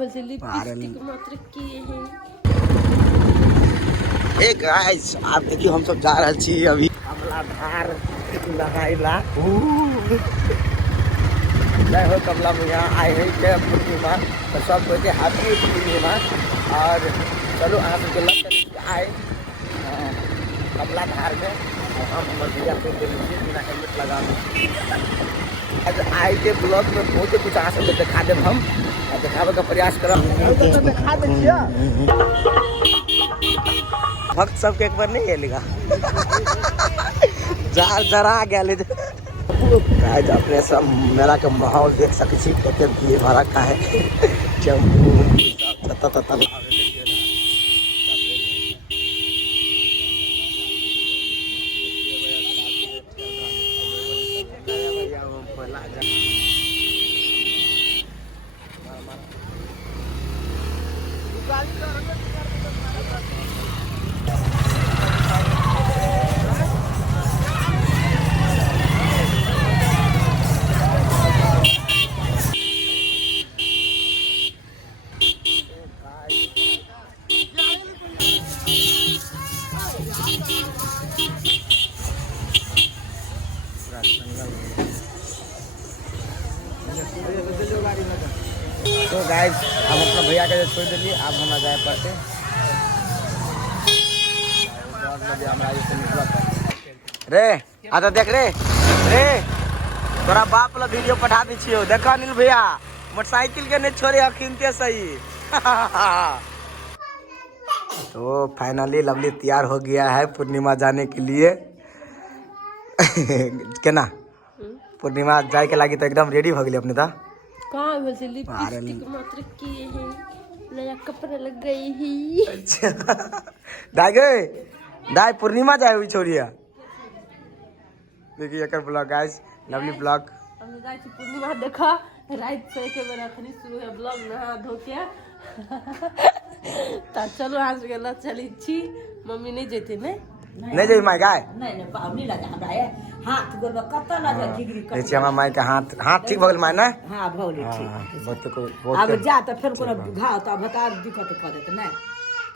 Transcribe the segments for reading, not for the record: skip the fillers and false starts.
बोलते लिपस्टिक मात्र किए हैं। हे गाइस आप देखिए हम सब जा रहे छी अभी कमला धार नहाइला। जय हो कमला मैया आए हैं के पूर्णिमा तो सब कोई के हैप्पी पूर्णिमा। और चलो अहाँ सबके लग कर आए कमला धार में हम हमारे भैया को बिना हेलमेट लगा आज आए के ब्लॉग में बहुत कुछ अहाँ सबके दिखा दें हम दिखावे का प्रयास करब दिखा दिया भक्त सबके एक बार नहीं है जरा गया अपने सब मेला के माहौल देख सके कते भीड़ भड़का है टेम्पू तो गाइस हम अपना भैया के छोड़ दिलिए अब हम जाए पड़ते रे आता देख रे रे तोरा बाप ला वीडियो पठा दी छियो देखा अनिल भैया मोटरसाइकिल के नहीं छोड़े अखिनते सही। तो फाइनली लवली तैयार हो गया है पूर्णिमा जाने के लिए केना पूर्णिमा जाए के लागी तो एकदम रेडी हो गई अपने था कहाँ बोलते लिपस्टिक मात्र किए हैं नया कपड़ा लग गई ही। अच्छा दाई गए दाई पूर्णिमा जाए हुई छोड़िया देखिए एक ब्लॉग गाइस लवली ब्लॉग हम जाए छी पूर्णिमा देखा रात से के बेरा खनी शुरू है ब्लॉग नहा धो के ता चलो आज गेला चली छी मम्मी नहीं जेते नहीं जाई माय गाय नहीं पावनी लगा हमरा है हाथ गोर में कत्ता लगा डिग्री कर देखिए हमार माय के हाथ ठीक भगल माय ना हां भौले ठीक बहुत को अब जा त फिर कोनो घाव त बता दिक्कत कर देत नहीं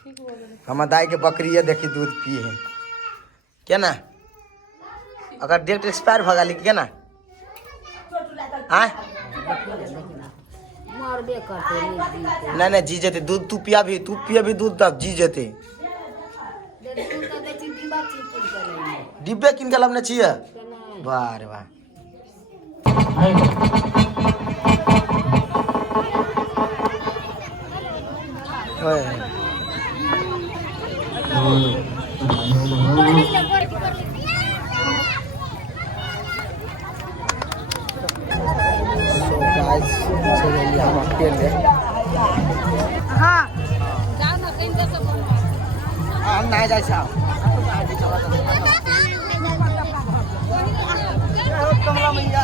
ठीक हो गए। हमार दाई के बकरी है देखी दूध पी है क्या ना अगर डेट एक्सपायर भ गली क्या ना हां मरबे करते नहीं जी जेते दूध तू पिया भी दूध तब जी जेते डिब्बे किन के लमने छिए वाह रे वाह सो गाइस चलिए हम अकेले हां जाओ ना कहीं दे सब हम नहीं जाए साहब कमला मैया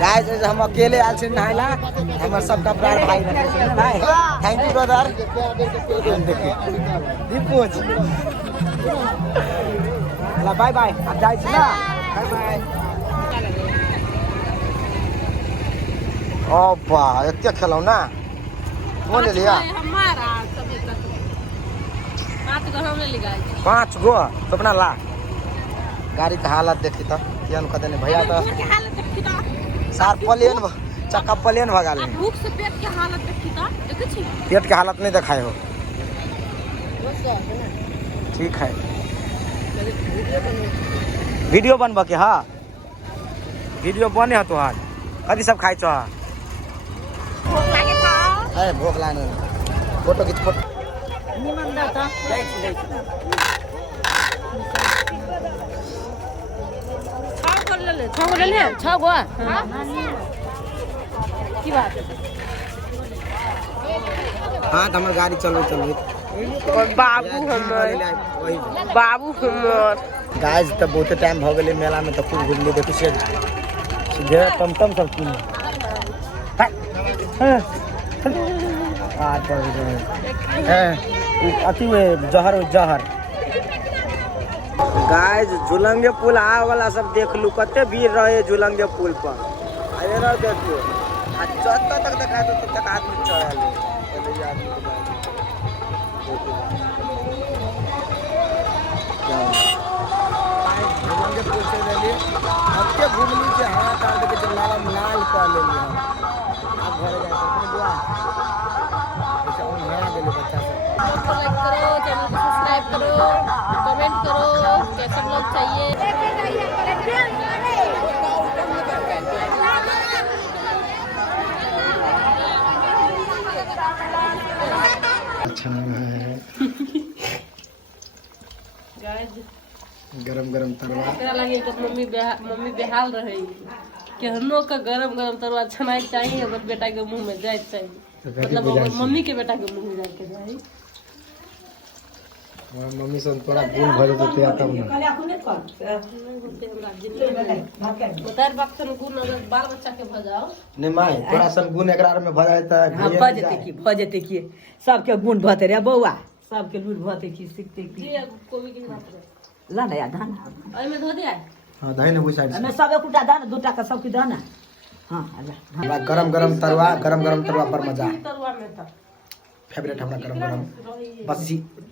गाइस हम अकेले आल छी नहाइला हमर सब कपड़ा भाई भाई थैंक यू ब्रदर दीपोज ला बाय बाय अब जाए छी ना बाय बाय ओ बा एते खेलौ ना कौन ले लिया हमारा सभी तक 5 गो हमने लिया 5 गो तो अपना ला गाड़ी का हालत देखी तो केन कदे ने भैया तो के हालत देखी तो सार प्लेन चक्का प्लेन भगा ले भूख से पेट के हालत देखी तो देखे छी पेट के हालत नहीं दिखाए हो ठीक है वीडियो बनबा के हाँ वीडियो बने हो तोहार कथी सब खाई छो भूख लागे था है भूख लागे फोटो खींच फोटो निमन दा त छह गो ले ले 6 गो की बात है हाँ तो हमार गाड़ी चलो बाबू हमर गाइस तो बहुत टाइम हो गए मेला में तो खूब घूमली देखो सीधे टमटम सब किन अति जहर गाइस झुलंगे पुल आ वाला सब देख लू कते भीड़ रहे झुलंगे पुल पर अरे ना देखियो आ चत्ता तक देखा तो तक आदमी चढ़ल झुलंगे पुल से ले अते घूम लीजिए हवा काट के लाल लाल कर ले लिया आप घर जाए तो बुआ ऐसा उन हरा देले बच्चा सब लाइक करो चैनल को सब्सक्राइब करो कमेंट करो कैसा ब्लॉग चाहिए अच्छा लग रहा है गाइस गरम गरम तरवा तेरा लगे तो मम्मी बेहाल रहे केहनो का गरम गरम तरवा छनाई चाहिए और बेटा के मुंह में जाए चाहिए मतलब अगर मम्मी के बेटा के मुंह में जाके जाए मम्मी से तोरा गुण भर देते आता हूं उतार बक्सन गुण अगर बाल बच्चा के भजाओ नहीं माय तोरा सन गुण एकरा में भर जाता है हां भजते की सबके गुण भते रे बौआ सबके गुण भते की सीखते की ये कोबी के बात रे ला ना धान ओइ में धो दिया हां धाई ने बुझाई हमें सब एकटा दाना दूटा का सबके दाना हां आजा गरम गरम तरवा पर मजा तरवा में था फेवरेट हमरा गरम गरम बस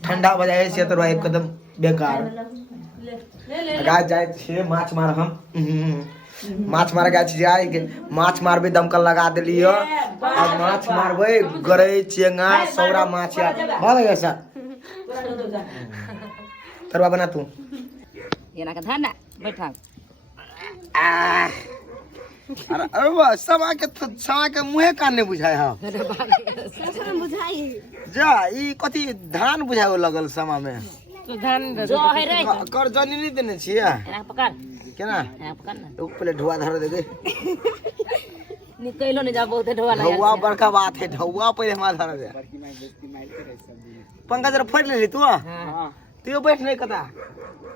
ठंडा हो जाए से तरवा एकदम बेकार ले गाय जाए छे माछ मार हम माछ मार गाय जाए माछ मारबे दमकल लगा देलियो अब माछ मारबे गरै चेंगा सौरा माछ या हो गया सर तरवा बना तू ये ना का धाना बैठा अरे वाह समा के मुंहे कान नहीं बुझाय हा बुझाई जा ई कथी धान बुझाय लगल समा में तो धान जो है रे कर जनी नहीं देने छिए एना पकड़ केना एना पकड़ ना उ पहले ढुआ धर दे गए निकलो ने जा बहुत ढोवा लगा ढुआ बड़का बात है ढुआ पहले हमारा धर दे पंकज रे फोड़ ले तू हां तू बैठ नहीं कता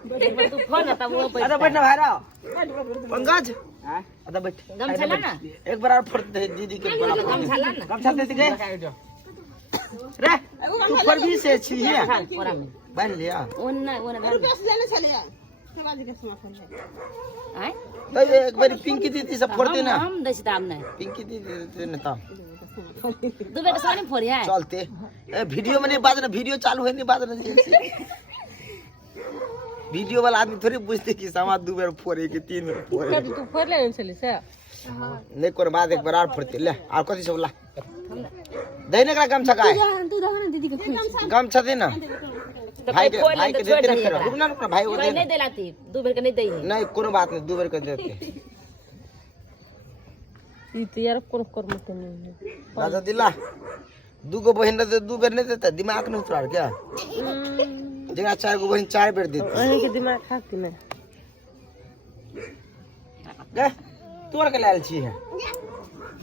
तू फोन ना तब वो अरे बैठ ना भाई रा पंकज हां अरे बैठ गम चला ना एक बार और फोड़ दे दीदी के बड़ा गम चला ना गम चल दे गए रे तू पर भी से छी है कोरा में बैठ लिया ओना रुपया से जाने चले जा समाज के समापन है आय भाई एक बार पिंकी दीदी सब फोड़ देना हम दैस दाम नहीं पिंकी दीदी देने ता दू बेटा सारे फोड़ है चलते ए वीडियो में नहीं बात ना वीडियो चालू है नहीं बात ना वीडियो वाला आदमी थोड़ी बुझते कि समाज 2 बार फोड़े कि 3 बार फोड़े तू फोड़ ले चली से नहीं कोर बाद एक बार और फोड़ते ले और कथि सब ला देने का गमछा का है तू दहना दीदी के गमछा दे ना भाई के देते ना फिर रुक ना भाई वो नहीं दिलाती 2 बार के नहीं दई नहीं कोनो बात नहीं 2 बार कर देते ई तो यार कोन कर मत नहीं दादा दिला 2 गो बहन दे 2 बार नहीं देता दिमाग नहीं उतरा क्या जगह 4 गो बहन 4 बार देती अरे के दिमाग खाती नहीं गे तोड़ के लाल छी है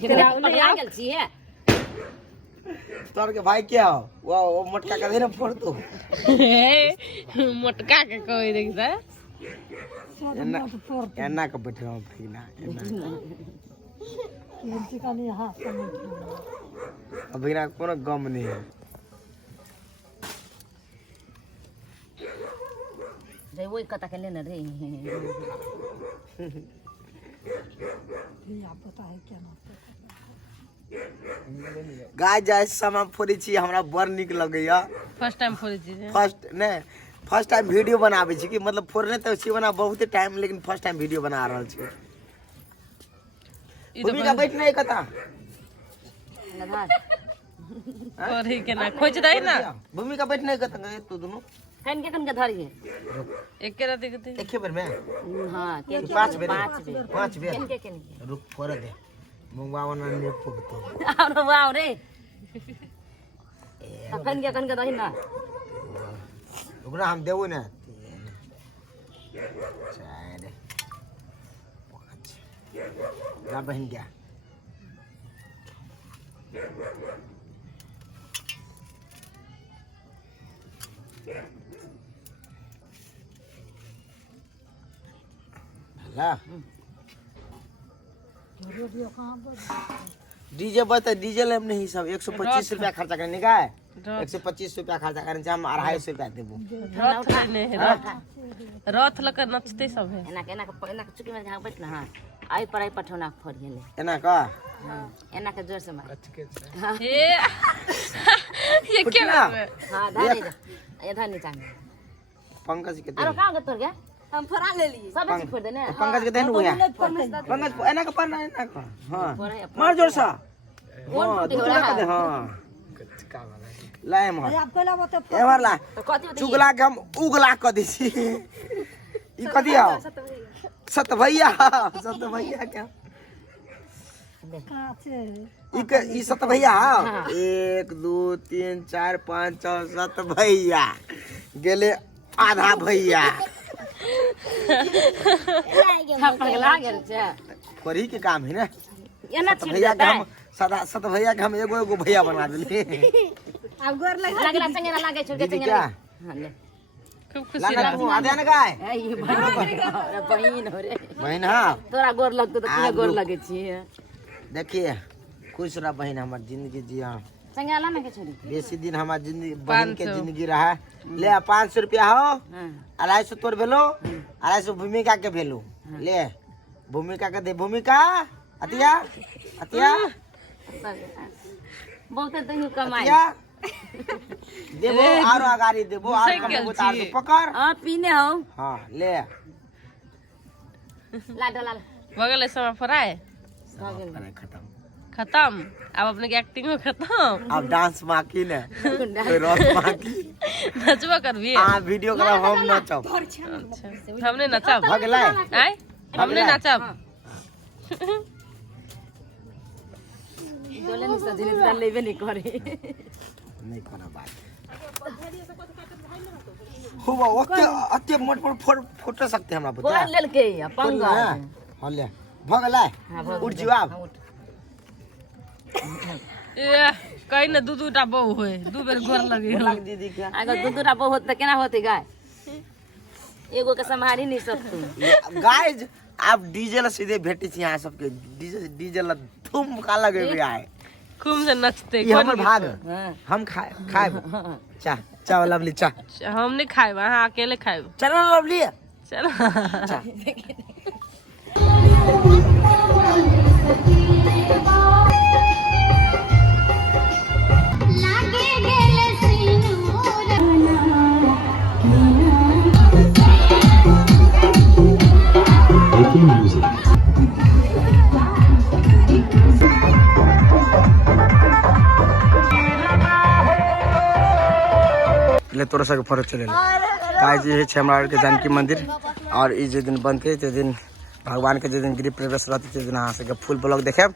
तेरा पटला गेल छी है तोड़ के भाई क्या हो वो मोटका का देना फोड़ तू मोटका के कोई देख सा एना का बैठ रहा भाई ना अभी ना कोनो गम नहीं है रे वही कता के लेने रे गाय जाय समय फोड़ी छी हमरा बड़ निक लगैया फर्स्ट टाइम फोड़े छी फर्स्ट टाइम वीडियो बनाबै छी कि मतलब फोड़ने तो छी बना बहुते टाइम लेकिन फर्स्ट टाइम वीडियो बना रहल छी भूमिका बैठ नहीं कता करे के ना खोज रही ना भूमिका बैठ नहीं कता गए तू दोनों कन के धरिए एक के रात के एक बार में हां के 5 बेर के रुक फोड़ दे मुंगवा न ने फुकतो और वाव रे कन के रही ना ओकरा हम देबो ना 4 5 ना बहन क्या ला डीजे बता डीजे लेम नहीं सब 125 रुपया खर्चा करने का है 125 रुपया खर्चा करने से हम 250 रुपया देबो रथ लकर नचते सब है एना के चुकी में जहां बैठ ना हां आई पठौना फोड़िए ले एना का हां एना के जोर से मार ये क्या हां धानी ये धानी चांग पंकज के अरे कहां गए तोर गया हम फरा ले लिए सब चीज फोड़ देने पंकज के देनु भैया पंकज एना का पाना एना का हां मार जोर सा हां दे हां लाए मार आपको ला बता ए मार ला चुगला के हम उगला क दी छी ई कथि आओ सत भैया क्या ई सत भैया 1 2 3 4 5 6 7 भैया गेले आधा भैया पगला गेल छै फोड़ी के काम है ना एना सत भैया के हम सत भैया के हम एगो भैया बना देली अब गोर लगला संगे लागे छोड़ के संगे क्या हां ले खूब खुशी लगा तू आधे न गाय ए ये बहिन हो रे बहन हां तोरा गोर लगतो त किया गोर लगे छी देखिए खुश रह बहन हमर जिंदगी जिया संगे आला में के छोड़ी बेसी दिन हमार जिंदगी बहन के जिंदगी रहा ले 500 रुपया हो 250 तोर भेलो 250 भूमिका के भेलो ले भूमिका के दे भूमिका अतिया बहुते तो कमाई अतिया देबो और अगारी देबो और कम उतार दे पकड़ हां पीने हो हां ले ला डला बगल समय फराए खत्म अब अपने की एक्टिंग में खत्म अब डांस बाकी ने कोई रस बाकी नचबा करबी हां वीडियो करा हम नचब अच्छा हमने नचब भगलै आय हमने नचब डोले नहीं सजने डाल लेबे नहीं करे नहीं करा बात हुआ अत्ते मोट फोटो सकते हमरा बता बोल लेल के पंगा हां ले भगलै उठ जवाब ए कहीं न दूटा बहु होए दू बेर गोर लगे लग दीदी क्या अगर दूटा बहु होत त केना होते गाय एगो के संभाली नहीं सकतू गाइस आप डीजे ला सीधे भेटी छी यहां सबके डीजे ला धूम का लगे हुए आए खूब से नचते ये हमर भाग हम खाए चा लवली चा हम नहीं खाए हां अकेले खाए चलो लवली चलो ले तोरा सब फरक चले गाइस ये छै हमरा के जानकी मंदिर और ई जे दिन बनते ते दिन भगवान के जे दिन गृह प्रवेश रहते ते दिन अहाँ सबके फुल ब्लॉग देखेब